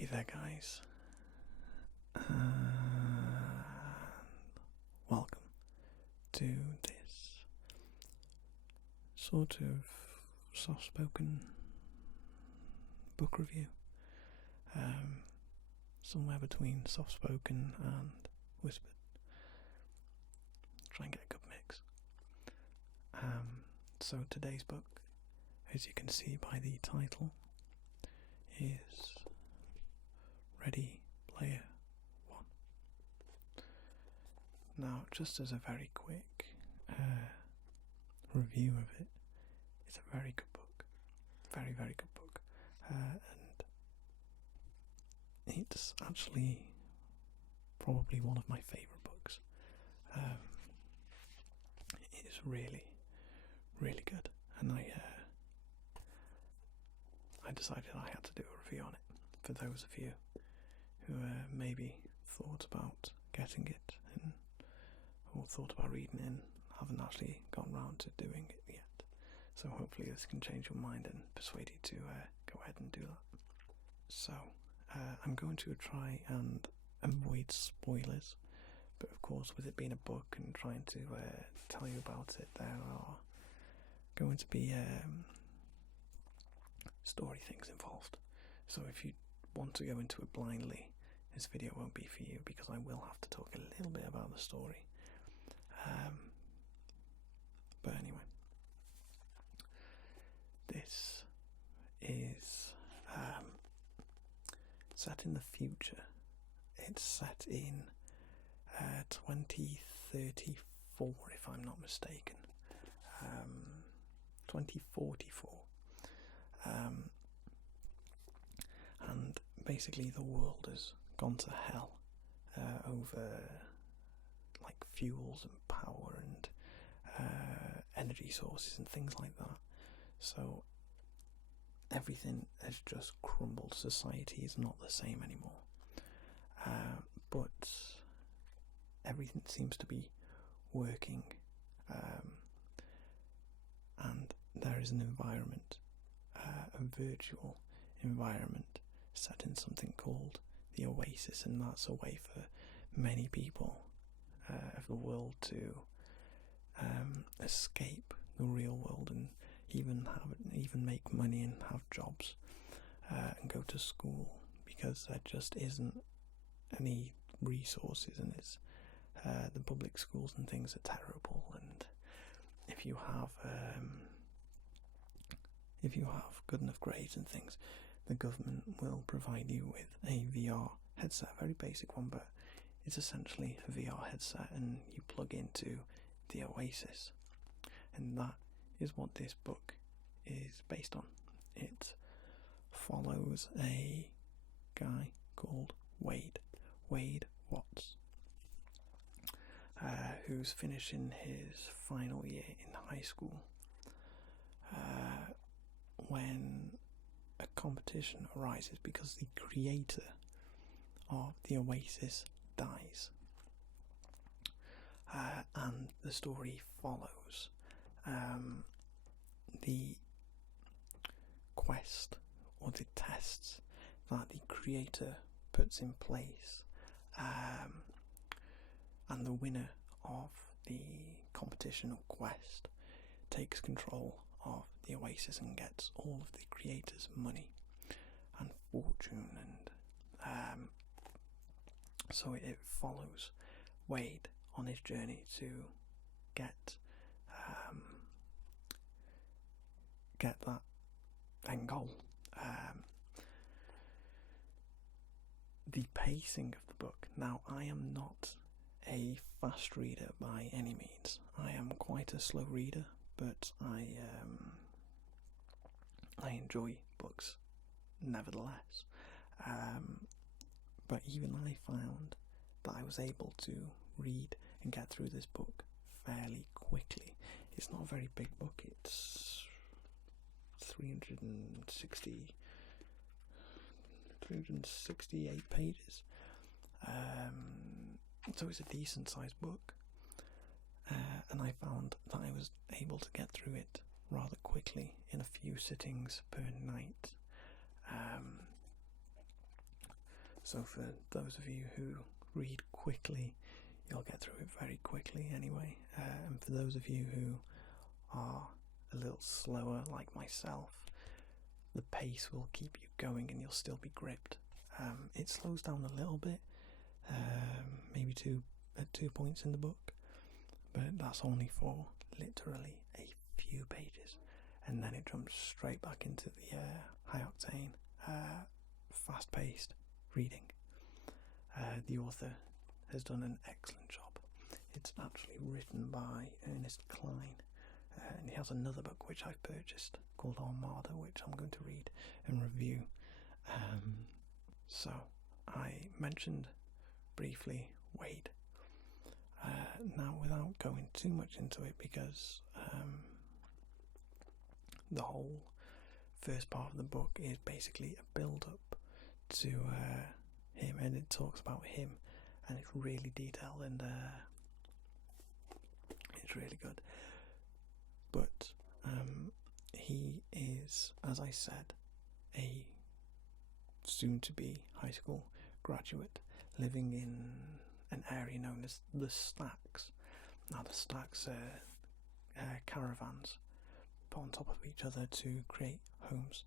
Hey there, guys, and welcome to this sort of soft-spoken book review, somewhere between soft-spoken and whispered. Try and get a good mix. So today's book, as you can see by the title, is Ready Player One. Now, just as a very quick review of it, it's a very good book, very good book, and it's actually probably one of my favourite books. It's really good, and I decided I had to do a review on it for those of you who maybe thought about getting it or thought about reading it and haven't actually gotten round to doing it yet. So hopefully this can change your mind and persuade you to go ahead and do that. So I'm going to try and avoid spoilers, but of course with it being a book and trying to tell you about it, there are going to be story things involved. So if you want to go into it blindly, this video won't be for you, because I will have to talk a little bit about the story. But anyway, this is set in the future. It's set in 2034, if I'm not mistaken. 2044. And basically the world has gone to hell over like fuels and power and energy sources and things like that. So everything has just crumbled. Society is not the same anymore. But everything seems to be working, and there is an environment, a virtual environment set in something called the Oasis, and that's a way for many people of the world to escape the real world and even make money and have jobs and go to school, because there just isn't any resources, and it's the public schools and things are terrible, and if you have good enough grades and things, the government will provide you with a VR headset, a very basic one, but it's essentially a VR headset, and you plug into the Oasis, and that is what this book is based on. It follows a guy called Wade Watts, who's finishing his final year in high school, when a competition arises because the creator of the Oasis dies. And the story follows the quest or the tests that the creator puts in place, and the winner of the competition or quest takes control of the Oasis and gets all of the creator's money and fortune, and so it follows Wade on his journey to get that end goal. The pacing of the book. Now, I am not a fast reader by any means. I am quite a slow reader, but I enjoy books nevertheless. But even I found that I was able to read and get through this book fairly quickly. It's not a very big book. It's 368 pages. So it's a decent sized book, and I found that I was able to get through it rather quickly in a few sittings per night. So for those of you who read quickly, you'll get through it very quickly anyway. And for those of you who are a little slower, like myself, the pace will keep you going and you'll still be gripped. It slows down a little bit, maybe at 2 points in the book, but that's only for literally a few pages, and then it jumps straight back into the high octane, fast paced reading. The author has done an excellent job. It's actually written by Ernest Cline, and he has another book which I've purchased called Armada, which I'm going to read and review. So I mentioned briefly Wade. Now, without going too much into it, because the whole first part of the book is basically a build-up to him, and it talks about him, and it's really detailed, and it's really good. But he is, as I said, a soon-to-be high school graduate living in an area known as the Stacks. Now, the Stacks are caravans put on top of each other to create homes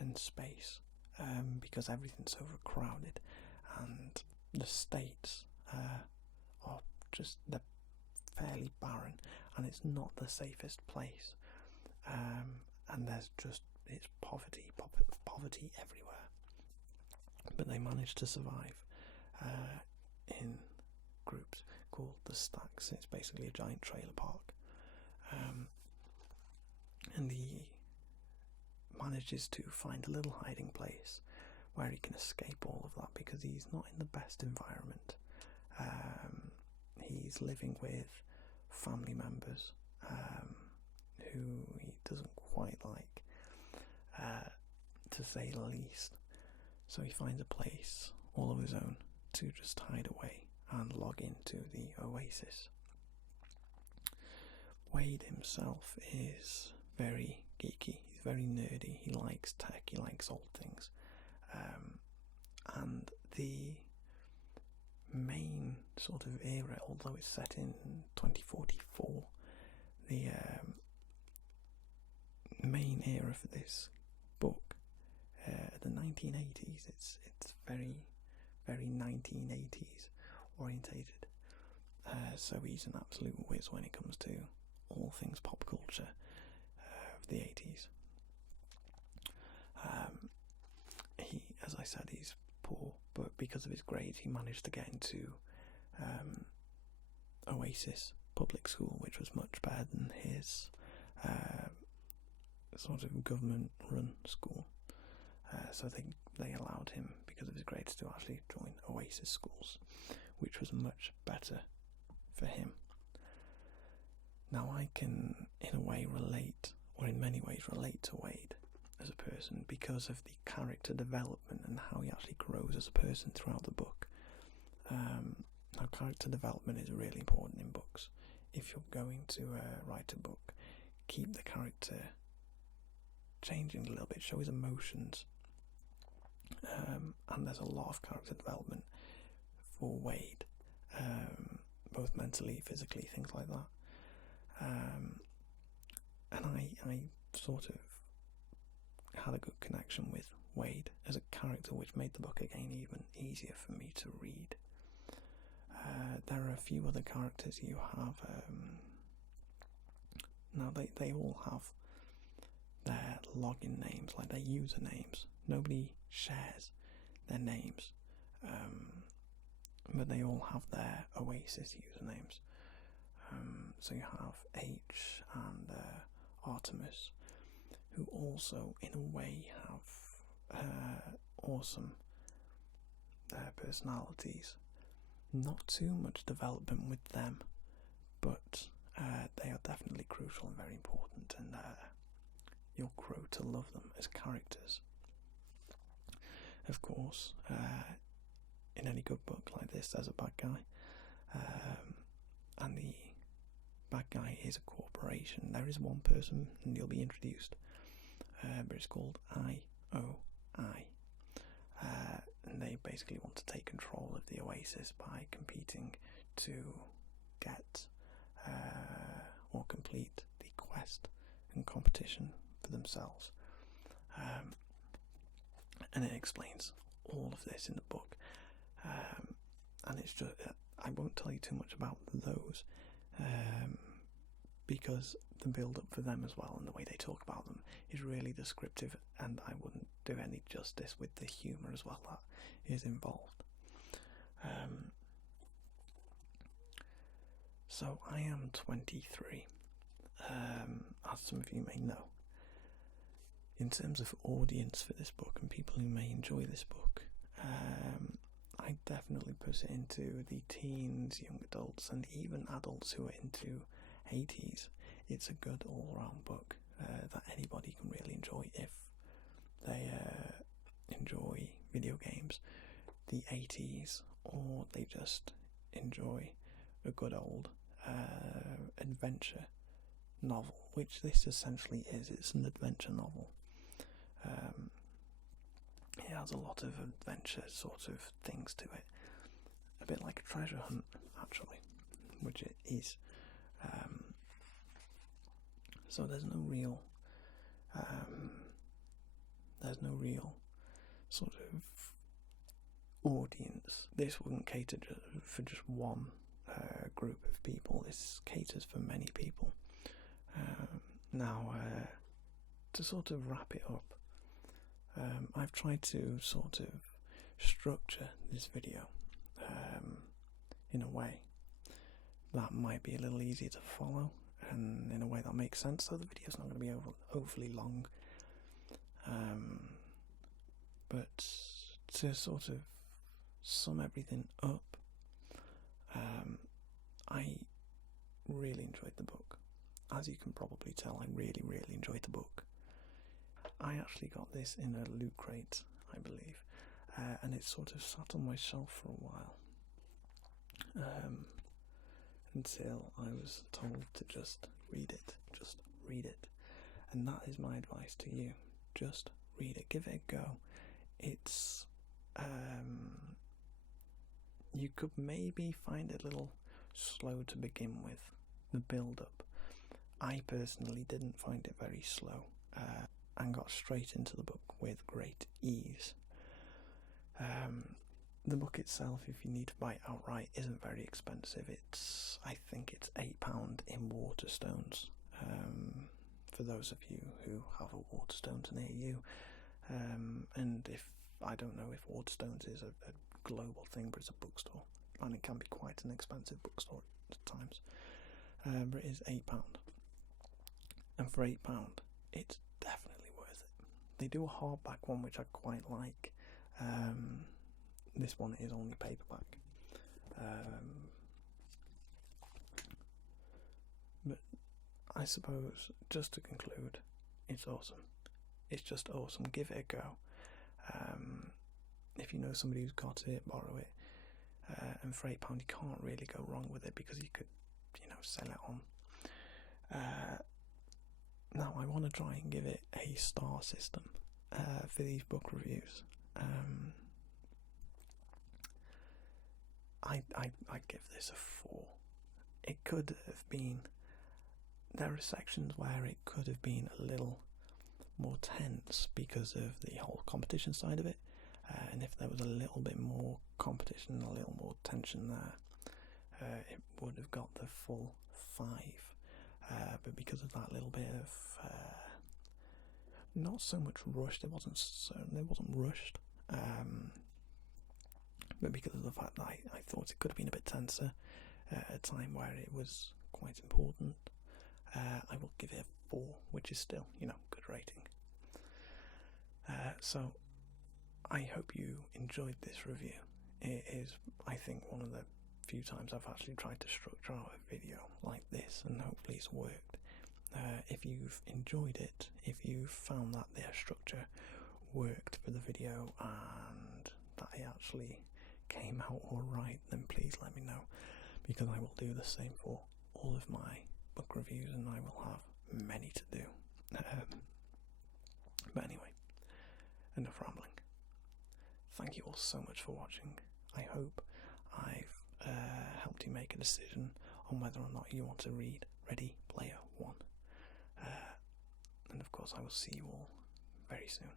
and space, because everything's overcrowded, and the states are just, they're fairly barren, and it's not the safest place, and there's just, it's poverty everywhere. But they managed to survive in groups called the Stacks. It's basically a giant trailer park, and he manages to find a little hiding place where he can escape all of that, because he's not in the best environment. He's living with family members who he doesn't quite like, to say the least. So he finds a place all of his own to just hide away and log into the Oasis. Wade himself is very geeky, he's very nerdy, he likes tech, he likes old things. And the main sort of era, although it's set in 2044, the main era for this book, the 1980s, it's very, very 1980s orientated. So he's an absolute whiz when it comes to all things pop culture of the 80s. He, as I said, he's poor, but because of his grades he managed to get into Oasis public school, which was much better than his sort of government run school. So they allowed him, because of his grades, to actually join Oasis schools, which was much better for him. Now, I can in a way relate, or in many ways relate, to Wade as a person because of the character development and how he actually grows as a person throughout the book. Now, character development is really important in books. If you're going to write a book, keep the character changing a little bit, show his emotions, and there's a lot of character development for Wade, both mentally, physically, things like that. And I sort of had a good connection with Wade as a character, which made the book again even easier for me to read. There are a few other characters you have. Now they all have their login names, like their usernames. Nobody shares their names, but they all have their Oasis usernames. So you have H and Artemis, who also in a way have awesome personalities. Not too much development with them, but they are definitely crucial and very important, and you'll grow to love them as characters. Of course, in any good book like this, there's a bad guy, and the bad guy is a corporation. There is one person, and you'll be introduced, but it's called IOI, and they basically want to take control of the Oasis by competing to get or complete the quest and competition for themselves. And it explains all of this in the book. And it's just, I won't tell you too much about those, because the build-up for them as well and the way they talk about them is really descriptive, and I wouldn't do any justice with the humour as well that is involved. So I am 23, as some of you may know. In terms of audience for this book and people who may enjoy this book, I definitely put it into the teens, young adults, and even adults who are into 80s. It's a good all-round book that anybody can really enjoy if they enjoy video games, the 80s, or they just enjoy a good old adventure novel, which this essentially is. It's an adventure novel. It has a lot of adventure sort of things to it, a bit like a treasure hunt actually, which it is. So there's no real sort of audience. This wouldn't cater for just one group of people. This caters for many people. Now, to sort of wrap it up, I've tried to sort of structure this video in a way that might be a little easier to follow, and in a way that makes sense, so the video's not going to be overly long. But to sort of sum everything up, I really enjoyed the book. As you can probably tell, I really, really enjoyed the book. I actually got this in a loot crate, I believe, and it sort of sat on my shelf for a while, until I was told to just read it. Just read it. And that is my advice to you. Just read it. Give it a go. It's, you could maybe find it a little slow to begin with, the build-up. I personally didn't find it very slow, and got straight into the book with great ease. The book itself, if you need to buy it outright, isn't very expensive. I think it's £8 in Waterstones, for those of you who have a Waterstones near you. And I don't know if Waterstones is a global thing, but it's a bookstore, and it can be quite an expensive bookstore at times. But it is £8. And for £8, it's definitely worth it. They do a hardback one, which I quite like. This one is only paperback. But I suppose, just to conclude, it's awesome. It's just awesome. Give it a go. If you know somebody who's got it, borrow it. And for £8, you can't really go wrong with it, because you could, sell it on. Now, I want to try and give it a star system for these book reviews. I'd give this a 4. It could have been, there are sections where it could have been a little more tense because of the whole competition side of it, and if there was a little bit more competition, a little more tension there, it would have got the full 5. But because of that little bit of not so much rushed, it wasn't rushed, but because of the fact that I thought it could have been a bit tenser at a time where it was quite important, I will give it a 4, which is still, good rating. So I hope you enjoyed this review. It is, I think, one of the few times I've actually tried to structure out a video like this, and hopefully it's worked. If you've enjoyed it, if you found that their structure worked for the video and that it actually came out alright, then please let me know, because I will do the same for all of my book reviews, and I will have many to do. But anyway, enough rambling. Thank thank you all so much for watching. I hope I've helped you make a decision on whether or not you want to read Ready Player One. And of course, I will see you all very soon.